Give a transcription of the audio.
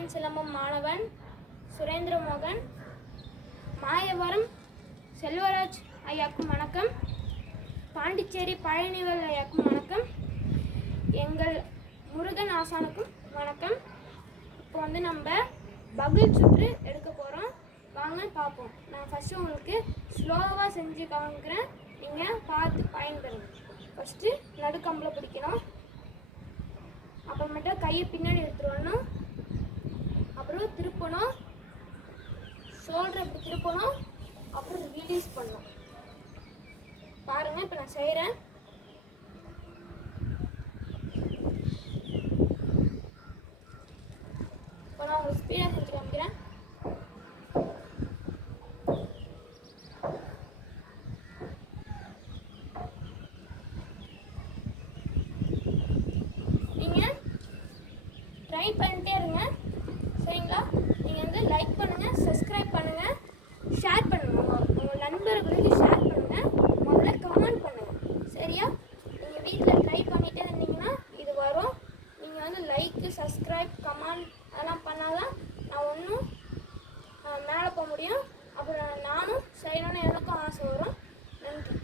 வீரன் சிலம்பம் மாணவன் சுரேந்திரமோகன். மாயவரம் செல்வராஜ் ஐயாக்கும் வணக்கம். பாண்டிச்சேரி பழனிவேல் ஐயாக்கும் வணக்கம். எங்கள் முருகன் ஆசானுக்கும் வணக்கம். இப்போ வந்து நம்ம பபிள் சுற்று எடுக்க போகிறோம். வாங்க பார்ப்போம். நான் ஃபஸ்ட்டு உங்களுக்கு ஸ்லோவாக செஞ்சு காமிக்கிறேன், நீங்கள் பார்த்து பயன்பெறுங்க. ஃபஸ்ட்டு நடுக்கம்பில் பிடிக்கணும், அப்புறமேட்டா கையை பின்னாடி எடுத்துகிட்டு வரணும், அப்புறம் திருப்பணும், ஷோல்டர் இப்படி திருப்பணும், அப்புறம் ரிலீஸ் பண்ணணும். பாருங்கள், இப்போ நான் செய்கிறேன். இப்போ நான் உங்களுக்கு ஸ்பீடாக செஞ்சு காமிக்கிறேன். நீங்கள் ட்ரை பண்ணிட்டே இருங்க, சரிங்களா? நீங்கள் வந்து லைக் பண்ணுங்கள், சப்ஸ்கிரைப் பண்ணுங்கள், ஷேர் பண்ணுங்கள், உங்கள் நண்பர்களுக்கு ஷேர் பண்ணுங்கள், முதல்ல கமெண்ட் பண்ணுங்கள், சரியா? நீங்கள் வீட்டில் ட்ரை பண்ணிகிட்டே இருந்தீங்கன்னா இது வரும். நீங்கள் வந்து லைக்கு, சப்ஸ்கிரைப், கமெண்ட் அதெல்லாம் பண்ணால் தான் நான் ஒன்றும் மேலே போக முடியும். அப்புறம் நானும் செய்யணும்னு எனக்கும் ஆசை வரும். நன்றி.